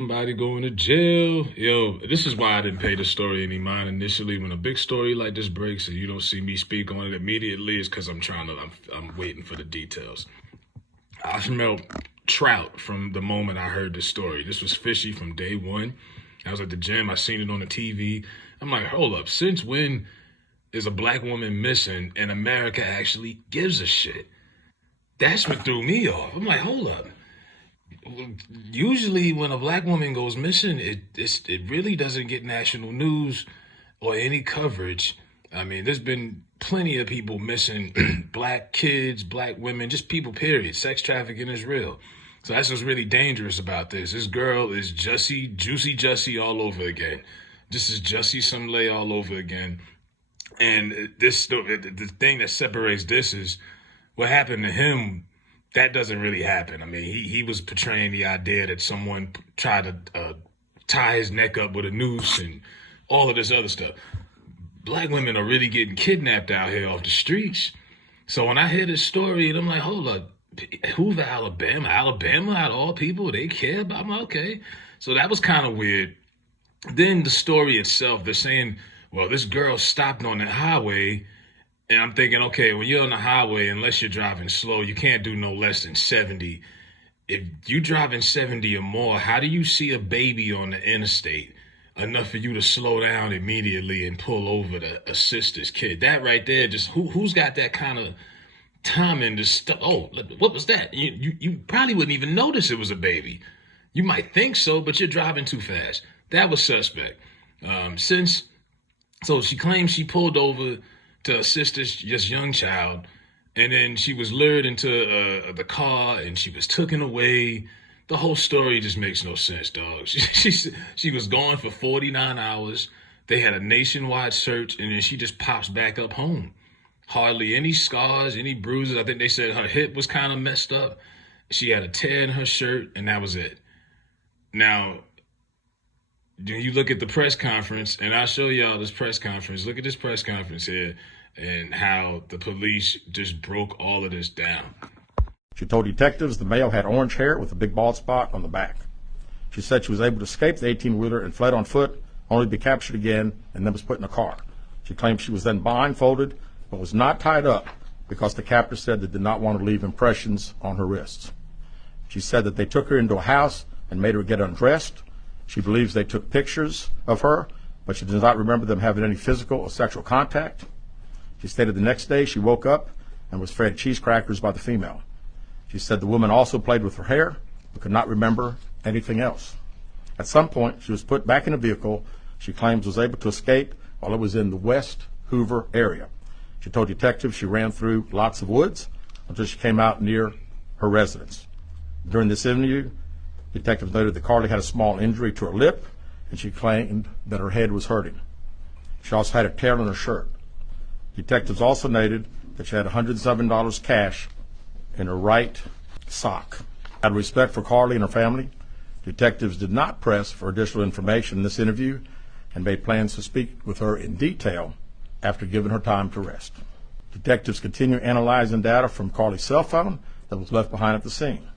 Somebody going to jail. Yo, this is why I didn't pay the story any mind initially. When a big story like this breaks and you don't see me speak on it immediately, it's because I'm waiting for the details. I smelled trout from the moment I heard the story. This was fishy from day one. I was at the gym. I seen it on the TV. I'm like, hold up. Since when is a black woman missing and America actually gives a shit? That's what threw me off. I'm like, hold up. Usually when a black woman goes missing, it really doesn't get national news or any coverage. I mean, there's been plenty of people missing, black kids, black women, just people, period. Sex trafficking is real. So that's what's really dangerous about this. This girl is Juicy Jussie all over again. This is Jussie Smollett all over again. And this, the thing that separates this is what happened to him. That doesn't really happen. I mean, he was portraying the idea that someone tried to tie his neck up with a noose and all of this other stuff. Black women are really getting kidnapped out here off the streets. So when I hear this story, and I'm like, hold up, Hoover, Alabama, out of all people, they care about me? Okay. So that was kind of weird. Then the story itself, they're saying, well, this girl stopped on the highway. And I'm thinking, okay, when you're on the highway, unless you're driving slow, you can't do no less than 70. If you're driving 70 or more, how do you see a baby on the interstate enough for you to slow down immediately and pull over to assist this kid? That right there, just who's got that kind of timing to stop? Oh, what was that? You probably wouldn't even notice it was a baby. You might think so, but you're driving too fast. That was suspect. So she claims she pulled over to assist this young child, and then she was lured into the car and she was taken away. The whole story just makes no sense, dog. She was gone for 49 hours. They had a nationwide search, and then she just pops back up home. Hardly any scars, any bruises. I think they said her hip was kind of messed up. She had a tear in her shirt, and that was it. Now, you look at the press conference, and I'll show y'all this press conference. Look at this press conference here and how the police just broke all of this down. She told detectives the male had orange hair with a big bald spot on the back. She said she was able to escape the 18-wheeler and fled on foot, only to be captured again and then was put in a car. She claimed she was then blindfolded but was not tied up because the captor said they did not want to leave impressions on her wrists. She said that they took her into a house and made her get undressed. She believes they took pictures of her, but she does not remember them having any physical or sexual contact. She stated the next day she woke up and was fed cheese crackers by the female. She said the woman also played with her hair, but could not remember anything else. At some point, she was put back in a vehicle she claims was able to escape while it was in the West Hoover area. She told detectives she ran through lots of woods until she came out near her residence. During this interview, detectives noted that Carlee had a small injury to her lip, and she claimed that her head was hurting. She also had a tear in her shirt. Detectives also noted that she had $107 cash in her right sock. Out of respect for Carlee and her family, detectives did not press for additional information in this interview and made plans to speak with her in detail after giving her time to rest. Detectives continue analyzing data from Carlee's cell phone that was left behind at the scene.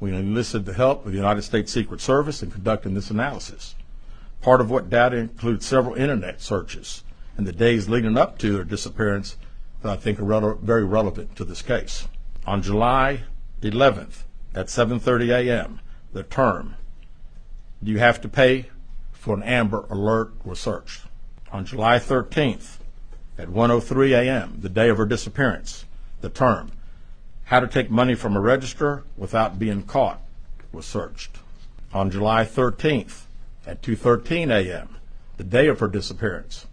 We enlisted the help of the United States Secret Service in conducting this analysis. Part of what data includes several internet searches in the days leading up to her disappearance that I think are very relevant to this case. On July 11th at 7:30 a.m., the term, "Do you have to pay for an Amber Alert?" was searched. On July 13th at 1:03 a.m., the day of her disappearance, the term, "How to take money from a register without being caught," was searched. On July 13th at 2:13 a.m., the day of her disappearance,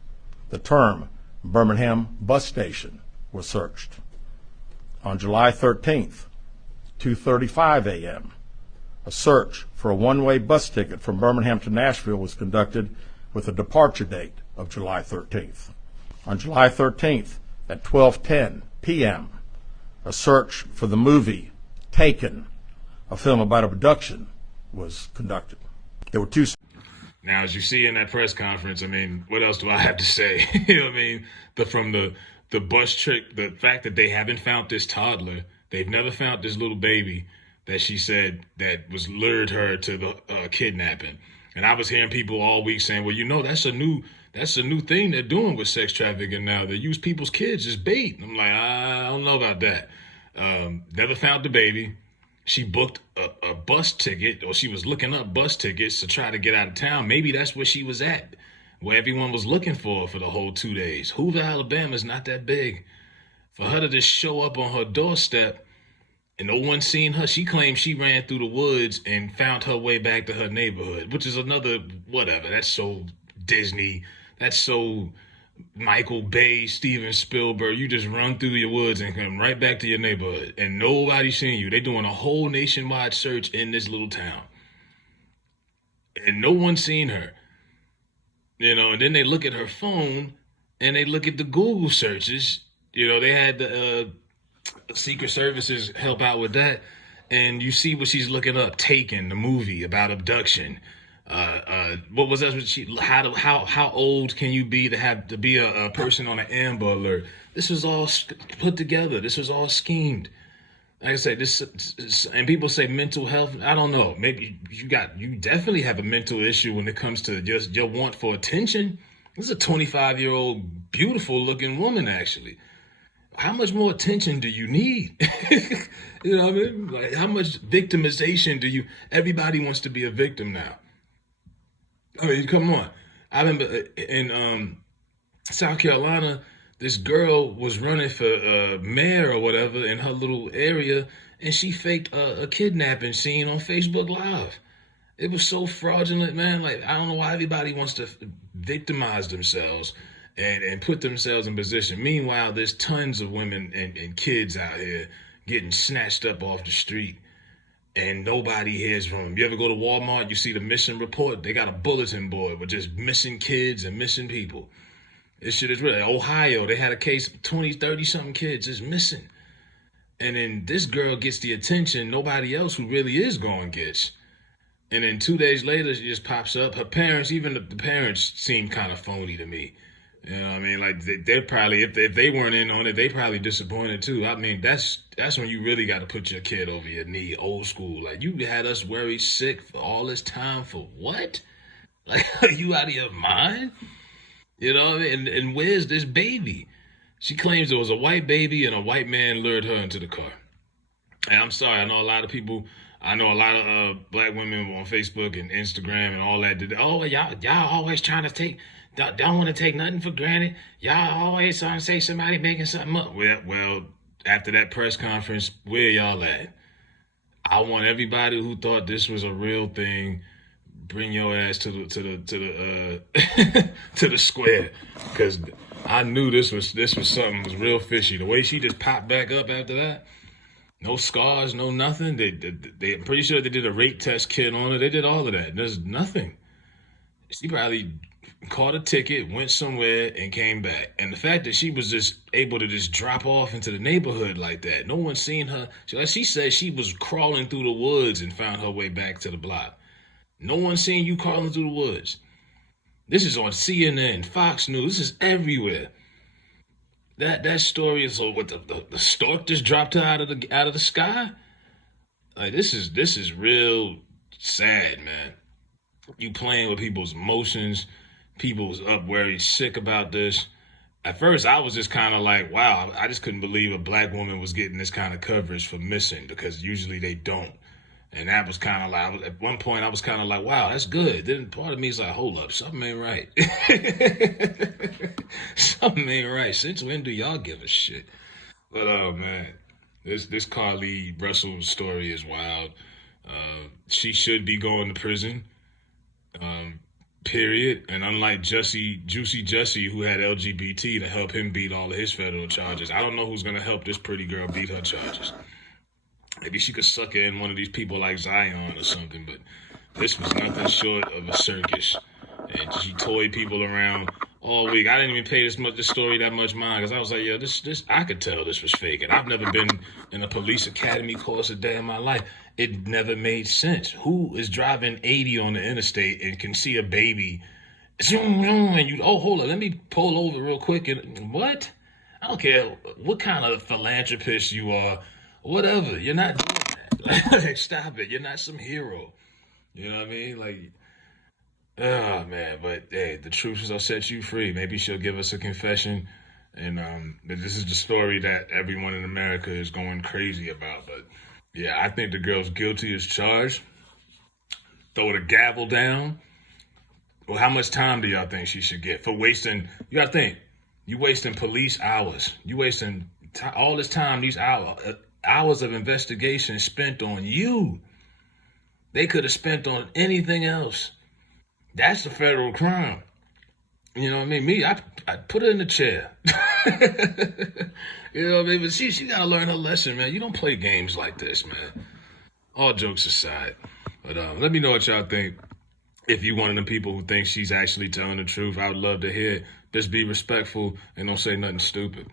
the term Birmingham bus station was searched. On July 13th, 2:35 a.m., a search for a one-way bus ticket from Birmingham to Nashville was conducted with a departure date of July 13th. On July 13th at 12:10 p.m., a search for the movie Taken, a film about abduction, was conducted. There were two. Now, as you see in that press conference, I mean, what else do I have to say? You know what I mean? From the bus trick, the fact that they haven't found this toddler, they've never found this little baby. that she said that was lured her to the kidnapping. And I was hearing people all week saying, well, that's a new thing they're doing with sex trafficking now. They use people's kids as bait. I'm like, I don't know about that. Never found the baby. She booked a bus ticket, or she was looking up bus tickets to try to get out of town. Maybe that's where she was at, where everyone was looking for her for the whole 2 days. Hoover, Alabama is not that big. For her to just show up on her doorstep and no one seen her, she claims she ran through the woods and found her way back to her neighborhood, which is another whatever. That's so Disney. That's so Michael Bay, Steven Spielberg. You just run through your woods and come right back to your neighborhood and nobody's seen you. They're doing a whole nationwide search in this little town and no one's seen her. And then they look at her phone and they look at the Google searches. They had the Secret Services help out with that. And you see what she's looking up. Taken, the movie about abduction. What was that? How old can you be to be a person on an Amber Alert? This was all put together. This was all schemed. Like I said, and people say mental health. I don't know. Maybe you definitely have a mental issue when it comes to just your want for attention. This is a 25-year-old, beautiful looking woman, actually. How much more attention do you need? You know what I mean? Like, how much victimization everybody wants to be a victim now. I mean, come on. I remember in South Carolina, this girl was running for mayor or whatever in her little area, and she faked a kidnapping scene on Facebook Live. It was so fraudulent, man. Like, I don't know why everybody wants to victimize themselves and put themselves in position. Meanwhile, there's tons of women and kids out here getting snatched up off the street, and nobody hears from them. You ever go to Walmart, you see the missing report? They got a bulletin board with just missing kids and missing people. This shit is real. Ohio, they had a case of 20, 30-something kids just missing. And then this girl gets the attention nobody else who really is going gets. And then 2 days later, she just pops up. Her parents, even the parents seem kind of phony to me. You know what I mean? Like, they're probably, if they weren't in on it, they probably disappointed too. I mean, that's when you really got to put your kid over your knee, old school. Like, you had us worried sick for all this time for what? Like, are you out of your mind? You know what I mean? And where's this baby? She claims there was a white baby and a white man lured her into the car. And I'm sorry, I know a lot of black women on Facebook and Instagram and all that. Y'all always trying to don't want to take nothing for granted. Y'all always trying to say somebody making something up. Well, after that press conference, where y'all at? I want everybody who thought this was a real thing, bring your ass to the to the square, because I knew this was something was real fishy. The way she just popped back up after that, no scars, no nothing. They I'm pretty sure they did a rape test kit on her. They did all of that. There's nothing. She probably caught a ticket, went somewhere, and came back. And the fact that she was just able to just drop off into the neighborhood like that, no one seen her. She said she was crawling through the woods and found her way back to the block. No one seen you crawling through the woods. This is on CNN, Fox News. This is everywhere. That story is what the stork just dropped her out of the sky. Like, this is real sad, man. You playing with people's emotions. People's up worried sick about this. At first, I was just kind of like, wow, I just couldn't believe a black woman was getting this kind of coverage for missing, because usually they don't. And that was kind of like, at one point, I was kind of like, wow, that's good. Then part of me is like, hold up, something ain't right. Something ain't right. Since when do y'all give a shit? But, oh, man, this Carlee Russell story is wild. She should be going to prison, period. And unlike Juicy Jussie, who had LGBT to help him beat all of his federal charges, I don't know who's going to help this pretty girl beat her charges. Maybe she could suck in one of these people like Zion or something, but this was nothing short of a circus. And she toyed people around all week. I didn't even pay this story that much mind, because I was like, yo, this I could tell this was fake. And I've never been in a police academy course a day in my life. It never made sense. Who is driving 80 on the interstate and can see a baby? And you, hold on, let me pull over real quick. And what? I don't care what kind of philanthropist you are. Whatever, you're not doing that. Like, stop it. You're not some hero. You know what I mean? Like, oh man, but hey, the truth shall set you free. Maybe she'll give us a confession, and but this is the story that everyone in America is going crazy about. But yeah, I think the girl's guilty as charged. Throw the gavel down. Well, how much time do y'all think she should get for wasting? You gotta think, you wasting police hours. You wasting all this time. These hours of investigation spent on you. They could have spent on anything else. That's a federal crime. You know what I mean? I put her in the chair. You know what I mean? But she got to learn her lesson, man. You don't play games like this, man. All jokes aside. But let me know what y'all think. If you one of the people who thinks she's actually telling the truth, I would love to hear it. Just be respectful and don't say nothing stupid.